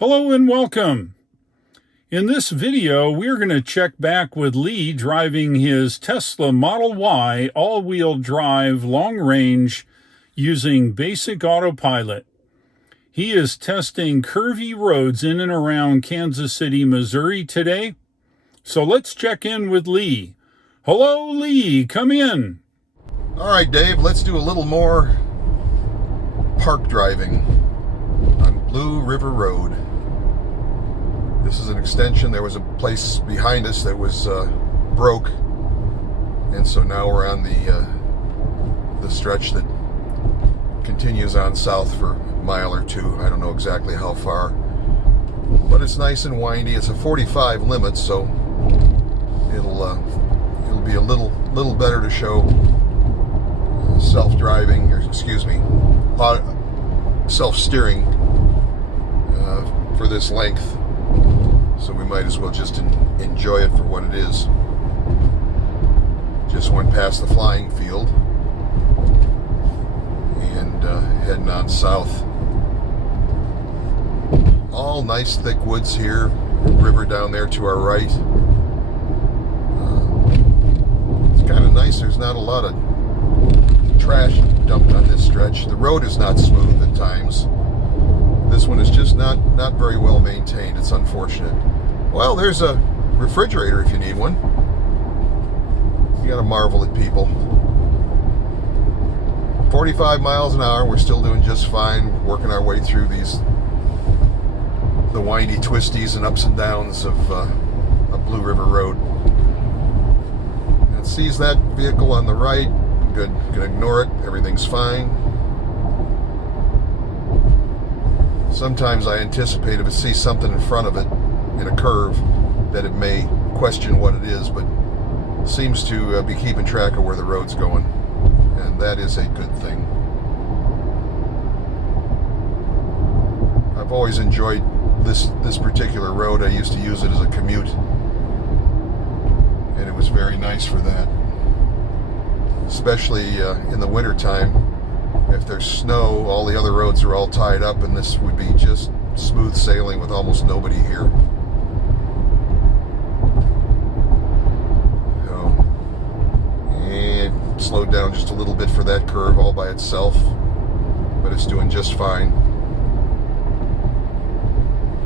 Hello and welcome. In this video, we're going to check back with Lee driving his Tesla Model Y all-wheel drive long range using BASIC AutoPilot. He is testing curvy roads in and around Kansas City, Missouri today. So let's check in with Lee. Hello, Lee. Come in. All right, Dave, let's do a little more park driving on Blue River Road. This is an extension. There was a place behind us that was broke, and so now we're on the stretch that continues on south for a mile or two. I don't know exactly how far, but it's nice and windy. It's a 45 limit, so it'll be a little better to show self-driving, or excuse me, self-steering for this length. So we might as well just enjoy it for what it is. Just went past the flying field and heading on south. All nice thick woods here. River down there to our right. It's kind of nice. There's not a lot of trash dumped on this stretch. The road is not smooth at times. This one is just not very well maintained. It's unfortunate. Well, there's a refrigerator if you need one. You gotta marvel at people. 45 miles an hour, we're still doing just fine, working our way through the windy twisties and ups and downs of Blue River Road. And sees that vehicle on the right. Good, can ignore it, everything's fine. Sometimes I anticipate if it sees something in front of it in a curve that it may question what it is, but seems to be keeping track of where the road's going, and that is a good thing. I've always enjoyed this particular road. I used to use it as a commute, and it was very nice for that, especially in the winter time. If there's snow, all the other roads are all tied up, and this would be just smooth sailing with almost nobody here. And slowed down just a little bit for that curve all by itself, but it's doing just fine.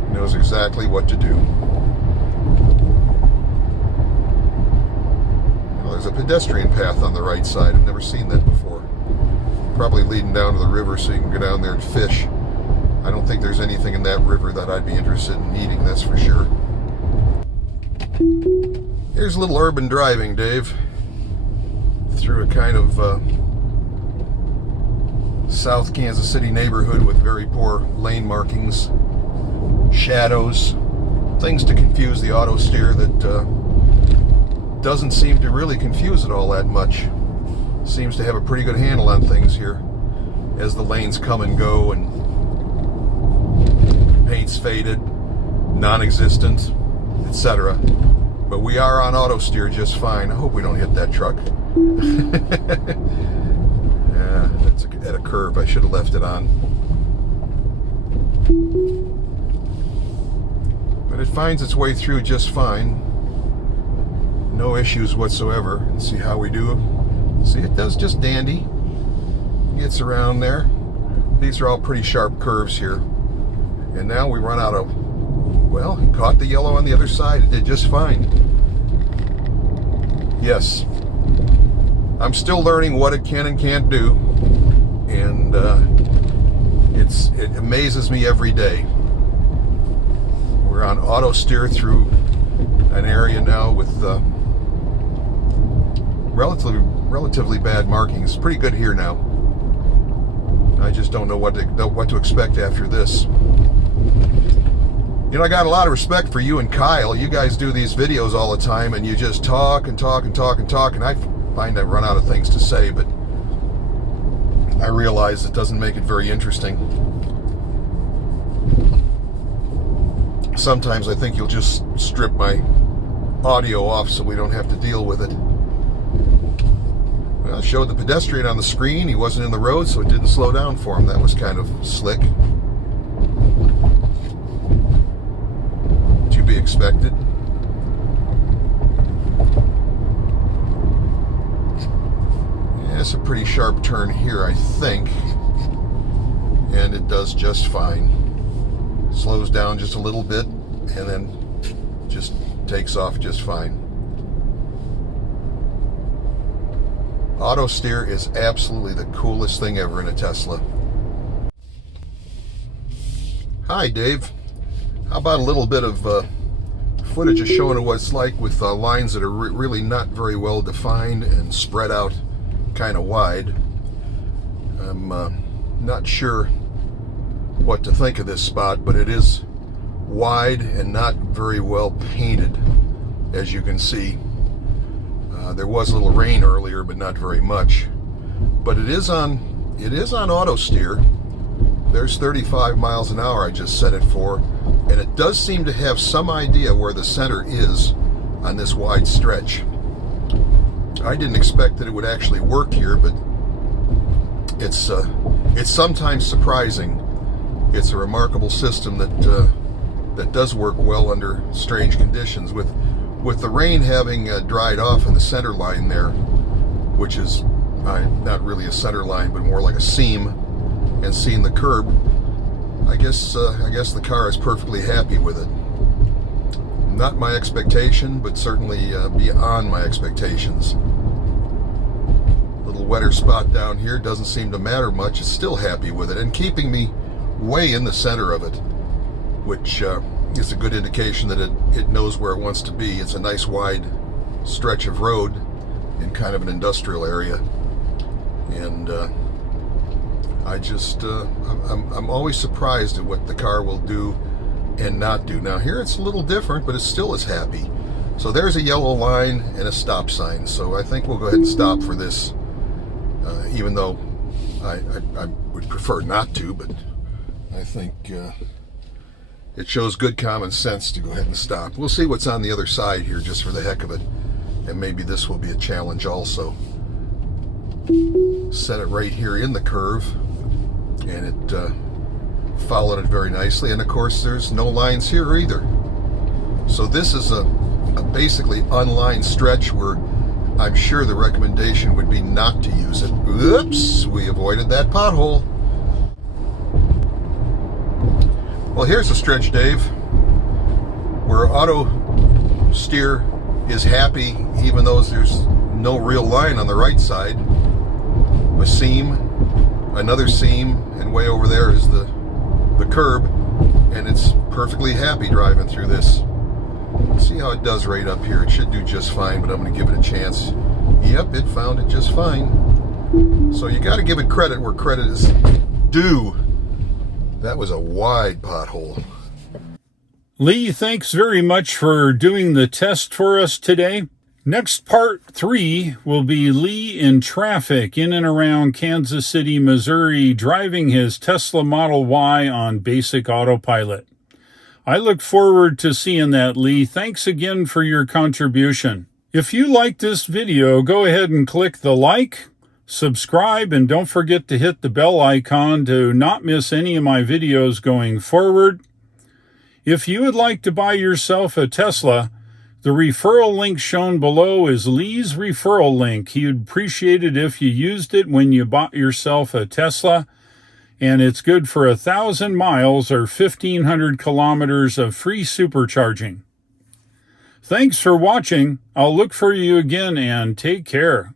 It knows exactly what to do. Well, there's a pedestrian path on the right side. I've never seen that before. Probably leading down to the river so you can go down there and fish. I don't think there's anything in that river that I'd be interested in eating, that's for sure. Here's a little urban driving, Dave. Through a kind of South Kansas City neighborhood with very poor lane markings, shadows, things to confuse the auto steer that doesn't seem to really confuse it all that much. Seems to have a pretty good handle on things here as the lanes come and go and paint's faded, non-existent, etc. But we are on auto steer just fine. I hope we don't hit that truck. Yeah, that's at a curve. I should have left it on. But it finds its way through just fine. No issues whatsoever. Let's see how we do. See, it does just dandy. Gets around there. These are all pretty sharp curves here. And now we run out of, well, he caught the yellow on the other side. It did just fine. Yes. I'm still learning what it can and can't do. And it amazes me every day. We're on auto steer through an area now with relatively bad markings. Pretty good here now. I just don't know what to expect after this. You know, I got a lot of respect for you and Kyle. You guys do these videos all the time, and you just talk and talk and talk and talk, and I find I run out of things to say, but I realize it doesn't make it very interesting. Sometimes I think you'll just strip my audio off so we don't have to deal with it. Well, I showed the pedestrian on the screen. He wasn't in the road, so it didn't slow down for him. That was kind of slick. be expected. Yeah, it's a pretty sharp turn here, I think, and it does just fine. Slows down just a little bit and then just takes off just fine. Auto steer is absolutely the coolest thing ever in a Tesla. Hi Dave, how about a little bit of footage of showing what it's like with lines that are really not very well defined and spread out kind of wide. I'm not sure what to think of this spot, but it is wide and not very well painted, as you can see. There was a little rain earlier, but not very much. But it is on auto steer. There's 35 miles an hour I just set it for, and it does seem to have some idea where the center is on this wide stretch. I didn't expect that it would actually work here, but it's sometimes surprising. It's a remarkable system that does work well under strange conditions. With the rain having dried off in the center line there, which is not really a center line, but more like a seam, and seeing the curb, I guess the car is perfectly happy with it. Not my expectation, but certainly beyond my expectations. Little wetter spot down here, doesn't seem to matter much. It's still happy with it and keeping me way in the center of it, which is a good indication that it knows where it wants to be. It's a nice wide stretch of road in kind of an industrial area, and I'm always surprised at what the car will do and not do. Now here it's a little different, but it still is happy. So there's a yellow line and a stop sign, so I think we'll go ahead and stop for this, even though I would prefer not to, but I think it shows good common sense to go ahead and stop. We'll see what's on the other side here just for the heck of it, and maybe this will be a challenge also. Set it right here in the curve, and it followed it very nicely, and of course there's no lines here either. So this is a basically unlined stretch where I'm sure the recommendation would be not to use it. Oops, we avoided that pothole. Well, here's a stretch, Dave, where auto steer is happy even though there's no real line on the right side. A seam, another seam, and way over there is the curb, and it's perfectly happy driving through this. Let's see how it does right up here. It should do just fine, but I'm going to give it a chance. Yep, it found it just fine. So you got to give it credit where credit is due. That was a wide pothole. Lee, thanks very much for doing the test for us today. Next, part 3 will be Lee in traffic in and around Kansas City, Missouri, driving his Tesla Model Y on BASIC AutoPilot. I look forward to seeing that, Lee. Thanks again for your contribution. If you like this video, go ahead and click the like, subscribe, and don't forget to hit the bell icon to not miss any of my videos going forward. If you would like to buy yourself a Tesla, the referral link shown below is Lee's referral link. He would appreciate it if you used it when you bought yourself a Tesla, and it's good for 1,000 miles or 1,500 kilometers of free supercharging. Thanks for watching. I'll look for you again, and take care.